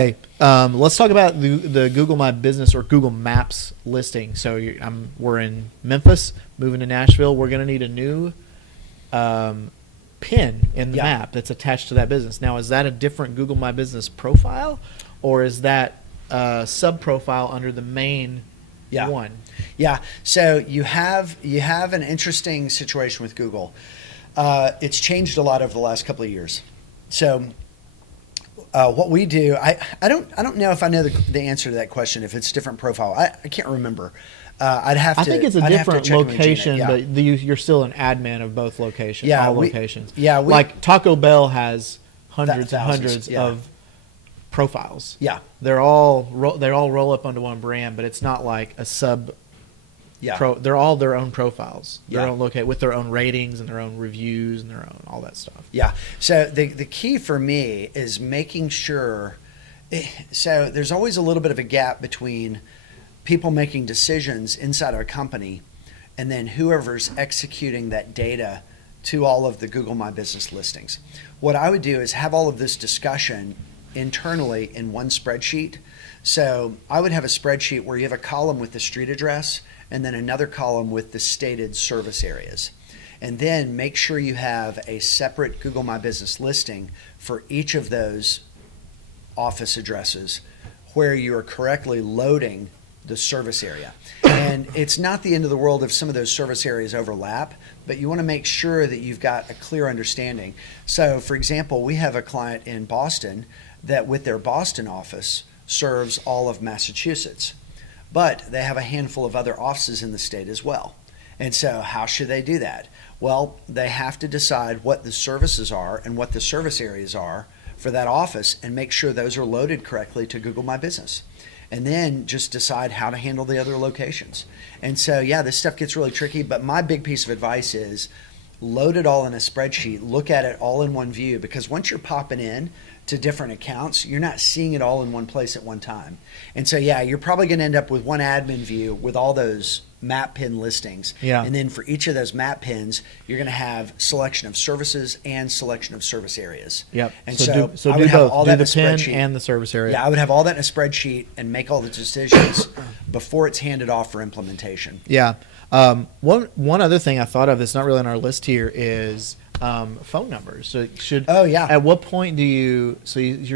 Hey, let's talk about the Google My Business or Google Maps listing. So we're in Memphis, moving to Nashville. We're going to need a new pin in the map that's attached to that business. Now, is that a different Google My Business profile, or is that a sub-profile under the main one? Yeah. So you have an interesting situation with Google. It's changed a lot over the last couple of years. So what we do, I don't know if I know the answer to that question. If it's a different profile, I can't remember. I'd have to. I think it's a I'd different location, yeah. but you're still an admin of both locations. Yeah, all locations. Yeah, like Taco Bell has hundreds and thousands, hundreds of profiles. Yeah, they all roll up onto one brand, but it's not like a sub. Yeah, they're all their own profiles. Their Yeah. own with their own ratings and their own reviews and their own all that stuff. Yeah. So the key for me is making sure. So there's always a little bit of a gap between people making decisions inside our company and then whoever's executing that data to all of the Google My Business listings. What I would do is have all of this discussion internally in one spreadsheet. So I would have a spreadsheet where you have a column with the street address and then another column with the stated service areas. And then make sure you have a separate Google My Business listing for each of those office addresses where you are correctly loading the service area. And it's not the end of the world if some of those service areas overlap, but you want to make sure that you've got a clear understanding. So, for example, we have a client in Boston that with their Boston office serves all of Massachusetts, but they have a handful of other offices in the state as well. And so how should they do that? Well, they have to decide what the services are and what the service areas are for that office and make sure those are loaded correctly to Google My Business. And then just decide how to handle the other locations. And so, yeah, this stuff gets really tricky, but my big piece of advice is load it all in a spreadsheet, look at it all in one view, because once you're popping in to different accounts, you're not seeing it all in one place at one time. And so, yeah, you're probably going to end up with one admin view with all those map pin listings. Yeah. And then for each of those map pins, you're going to have selection of services and selection of service areas. Yep. And so I do would both. have all Do that the in a pin spreadsheet. and the service area. Yeah, I would have all that in a spreadsheet and make all the decisions before it's handed off for implementation. Yeah. One other thing I thought of that's not really on our list here is phone numbers. So at what point do you're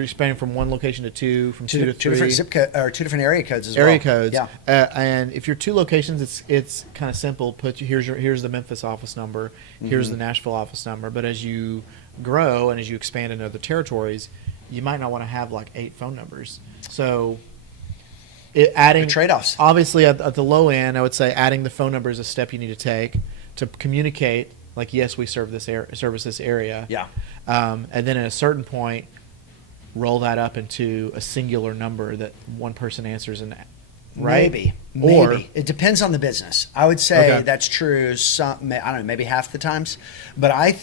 expanding from one location to two, from two to three? Two different zip code or two different area codes as area well. codes. Yeah. And if you're two locations, it's kind of simple. Here's the Memphis office number, here's the Nashville office number. But as you grow and as you expand into other territories, you might not want to have like 8 phone numbers. So adding trade-offs. Obviously, at the low end, I would say adding the phone number is a step you need to take to communicate. Like, yes, we service this area. Yeah. And then at a certain point, roll that up into a singular number that one person answers, right? Maybe. Or it depends on the business. I would say that's true. I don't know, maybe half the times. But I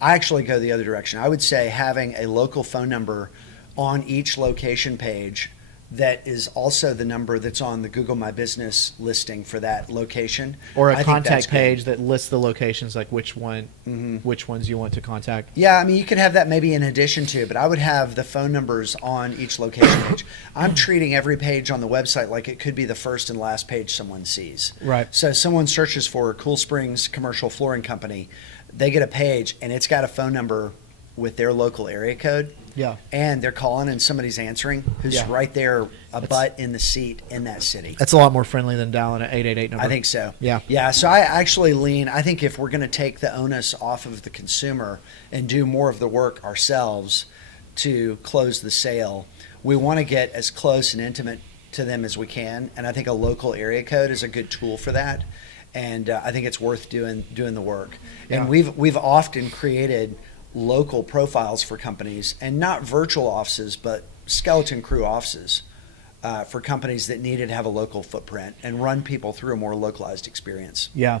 actually go the other direction. I would say having a local phone number on each location page that is also the number that's on the Google My Business listing for that location. Or a contact page that lists the locations, like which ones you want to contact. Yeah, I mean, you could have that maybe in addition to, but I would have the phone numbers on each location page. I'm treating every page on the website like it could be the first and last page someone sees. Right. So someone searches for Cool Springs Commercial Flooring Company, they get a page and it's got a phone number with their local area code. Yeah. And they're calling and somebody's answering who's right there, butt in the seat in that city. That's a lot more friendly than dialing an 888 number. I think so. Yeah. Yeah. So I actually I think if we're going to take the onus off of the consumer and do more of the work ourselves to close the sale, we want to get as close and intimate to them as we can. And I think a local area code is a good tool for that. And I think it's worth doing the work. Yeah. And we've often created local profiles for companies, and not virtual offices, but skeleton crew offices for companies that needed to have a local footprint and run people through a more localized experience. Yeah.